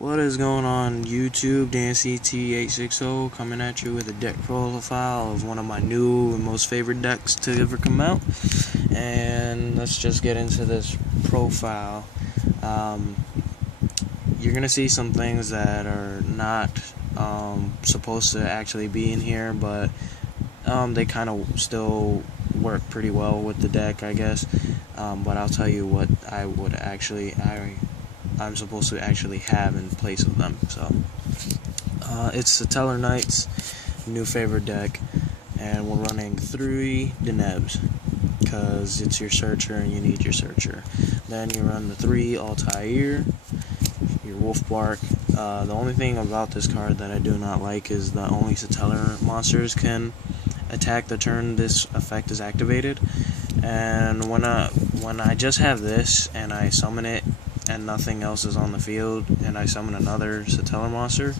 What is going on YouTube? DanCT860 coming at you with a deck profile of one of my new and most favorite decks to ever come out. And let's just get into this profile. You're gonna see some things that are not supposed to actually be in here, but they kind of still work pretty well with the deck, I guess. But I'll tell you what I'm supposed to actually have in place of them. So it's Satellarknight's new favorite deck, and we're running 3 Denebs because it's your searcher and you need your searcher. Then you run the 3 Altair, your Wolfbark. The only thing about this card that I do not like is that only Satellar monsters can attack the turn this effect is activated. And when I just have this and I summon it and nothing else is on the field and I summon another Satellar monster,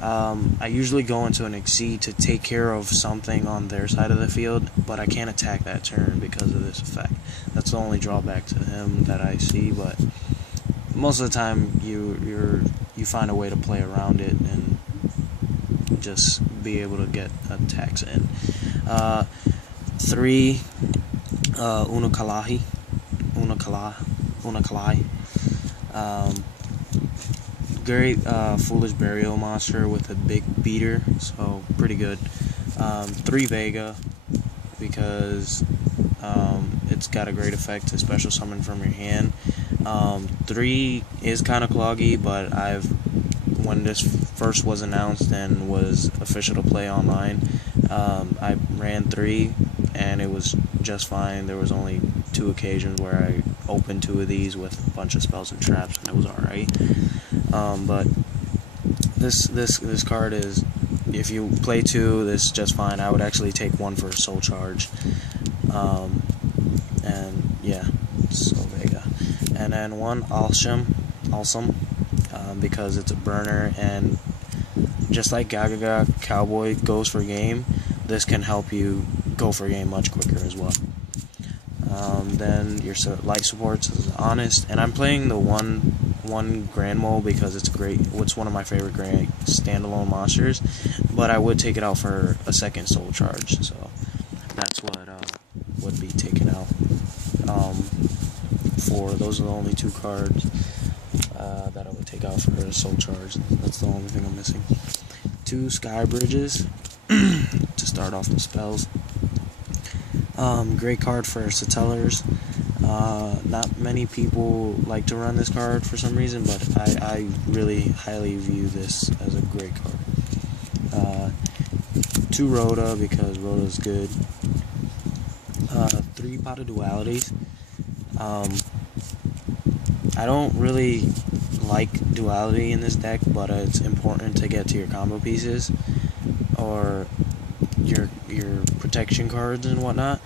I usually go into an Exceed to take care of something on their side of the field, but I can't attack that turn because of this effect. That's the only drawback to him that I see, but most of the time you find a way to play around it and just be able to get attacks in. 3 Unakalai. Great Foolish Burial monster with a big beater, so pretty good. 3 Vega, because it's got a great effect to special summon from your hand. 3 is kind of cloggy, but when this first was announced and was official to play online, I ran 3 and it was just fine. There was only 2 occasions where I opened 2 of these with a bunch of spells and traps, and it was alright. But this card is, if you play 2, this is just fine. I would actually take 1 for a soul charge. And yeah, so Vega. And then 1 Awesome, because it's a burner, and just like Gagaga Cowboy goes for game, this can help you go for game much quicker as well. Then your light supports is Honest, and I'm playing the one Grand Mole because it's one of my favorite Grand standalone monsters, but I would take it out for a second soul charge, so that's what would be taken out. Those are the only 2 cards that I would take out for a soul charge. That's the only thing I'm missing. 2 Sky Bridges to start off the spells. Great card for Satellars. Not many people like to run this card for some reason, but I really highly view this as a great card. 2 Rhoda, because Rhoda's good. 3 Pot of Dualities. I don't really like duality in this deck, but it's important to get to your combo pieces or your protection cards and whatnot.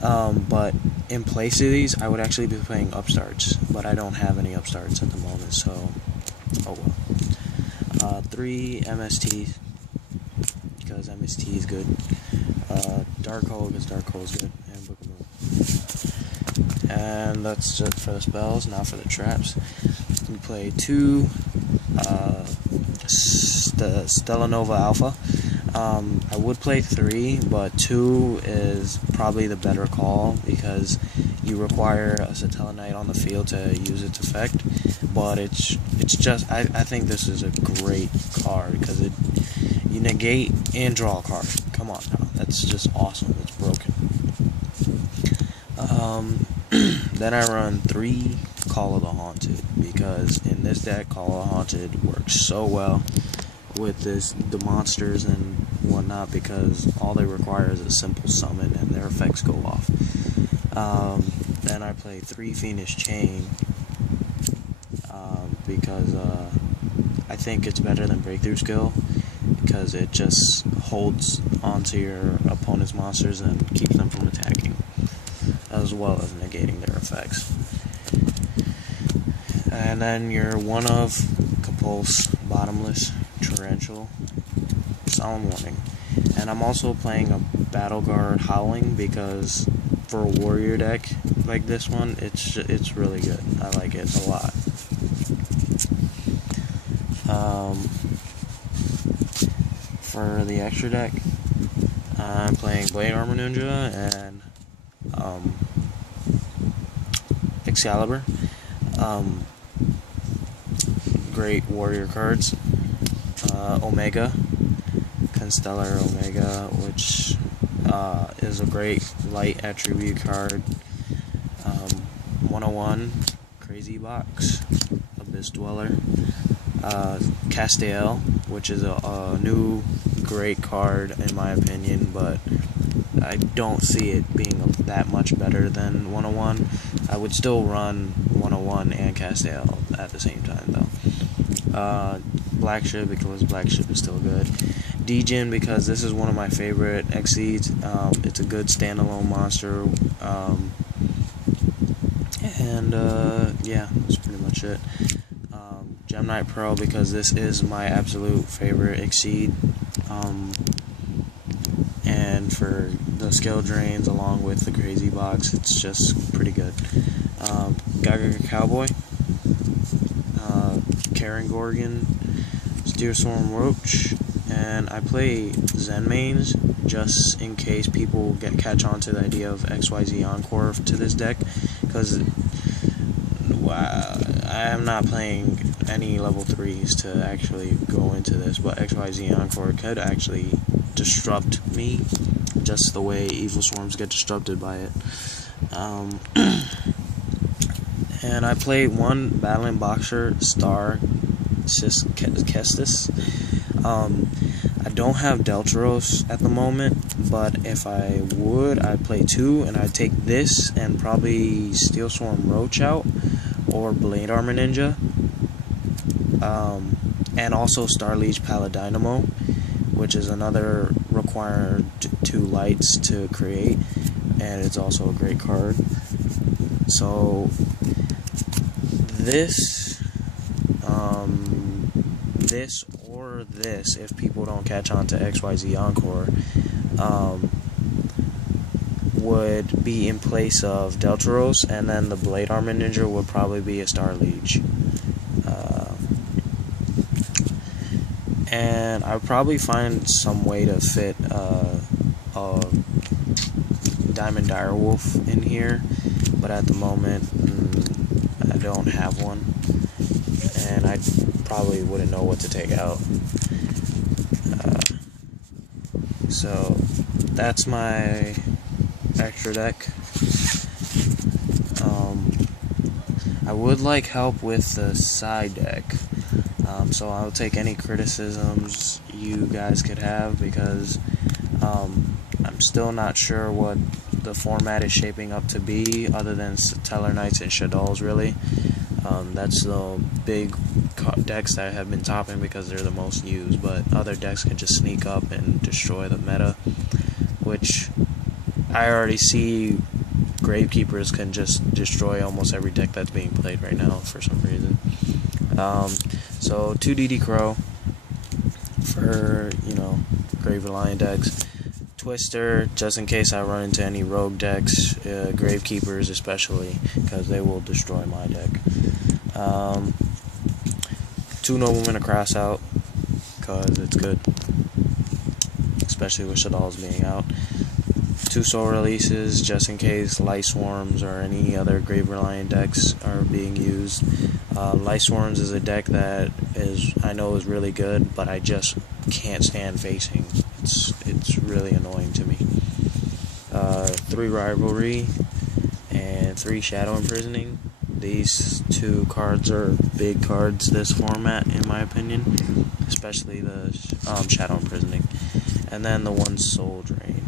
But in place of these, I would actually be playing upstarts, but I don't have any upstarts at the moment, so oh well. 3 MSTs, because MST is good. Dark Hole, because Dark Hole is good, and Book of Moon. And that's it for the spells. Now for the traps. We play 2 Stellanova Alpha. I would play 3, but 2 is probably the better call because you require a Satellarknight on the field to use its effect. But it's just I think this is a great card because you negate and draw a card. Come on now, that's just awesome. It's broken. Then I run 3 Call of the Haunted, because in this deck Call of the Haunted works so well with the monsters and whatnot, because all they require is a simple summon and their effects go off. Then I play 3 Fiendish Chain, because I think it's better than Breakthrough Skill, because it just holds onto your opponent's monsters and keeps them from attacking, as well as negating their effects. And then your 1 of Compulse, Bottomless, Torrential, Solemn Warning. And I'm also playing a Battle Guard Howling, because for a warrior deck like this one, it's really good. I like it a lot. For the extra deck, I'm playing Blade Armor Ninja and Excalibur. Great warrior cards. Omega, Constellar Omega, which is a great light attribute card. 101, Crazy Box, Abyss Dweller. Castiel, which is a new great card in my opinion, but I don't see it being that much better than 101. I would still run 101 and Castiel at the same time though. Black Ship, because Black Ship is still good. Djinn, because this is one of my favorite Exceeds. It's a good standalone monster. Yeah, that's pretty much it. Gem Knight Pro, because this is my absolute favorite Exceed. And for the skill drains along with the Crazy Box, it's just pretty good. Gaga Cowboy, Karen Gorgon, Steelstorm Roach, and I play Zen mains just in case people catch on to the idea of XYZ Encore to this deck, because I am not playing any level 3s to actually go into this, but XYZ Encore could actually disrupt me just the way Evil Swarms get disrupted by it. And I play one Battling Boxer Star Kestis. I don't have Deltaros at the moment, but if I would, I'd play 2, and I'd take this and probably Steelstorm Roach out, or Blade Armor Ninja, and also Starleech Paladynamo, which is another required 2 lights to create, and it's also a great card. So this or this, if people don't catch on to XYZ Encore, would be in place of Deltaros, and then the Blade Armor Ninja would probably be a Starleech. And I would probably find some way to fit a Diamond Direwolf in here, but at the moment I don't have one, and I probably wouldn't know what to take out. So that's my extra deck. I would like help with the side deck, so I'll take any criticisms you guys could have, because I'm still not sure what the format is shaping up to be, other than Satellarknights and Shaddolls, really. That's the big decks that have been topping because they're the most used, but other decks can just sneak up and destroy the meta, which I already see. Gravekeepers can just destroy almost every deck that's being played right now for some reason. So 2 DD Crow for, Grave Reliant decks. Twister, just in case I run into any rogue decks, Gravekeepers especially, because they will destroy my deck. 2 Noblemen Across out, because it's good, especially with Shaddolls being out. 2 Soul Releases, just in case Light Swarms or any other Grave Reliant decks are being used. Light Swarms is a deck that I know is really good, but I just can't stand facing. It's really annoying to me. 3 Rivalry and 3 Shadow Imprisoning. These 2 cards are big cards this format, in my opinion, especially the Shadow Imprisoning, and then the 1 Soul Drain.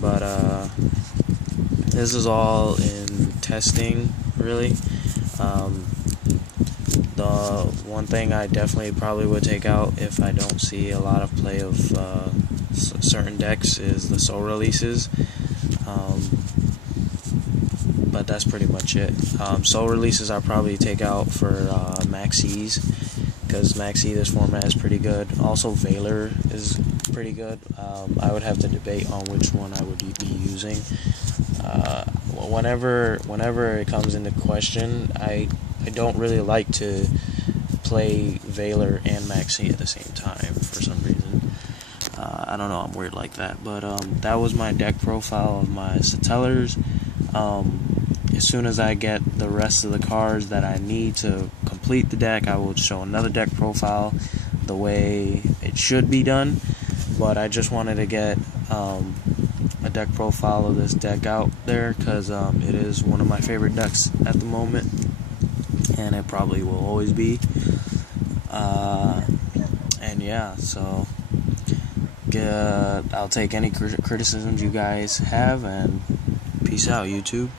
But this is all in testing, really. The one thing I definitely probably would take out if I don't see a lot of play of certain decks is the Soul Releases. But that's pretty much it. Soul Releases I'll probably take out for Maxis, because Maxi this format is pretty good. Also Valor is pretty good. I would have to debate on which one I would be using. Whenever it comes into question, I don't really like to play Valor and Maxi at the same time for some reason. I don't know, I'm weird like that. But that was my deck profile of my Satellars. As soon as I get the rest of the cards that I need to complete the deck, I will show another deck profile the way it should be done. But I just wanted to get a deck profile of this deck out there because it is one of my favorite decks at the moment, and it probably will always be. And yeah, so I'll take any criticisms you guys have, and peace out, YouTube.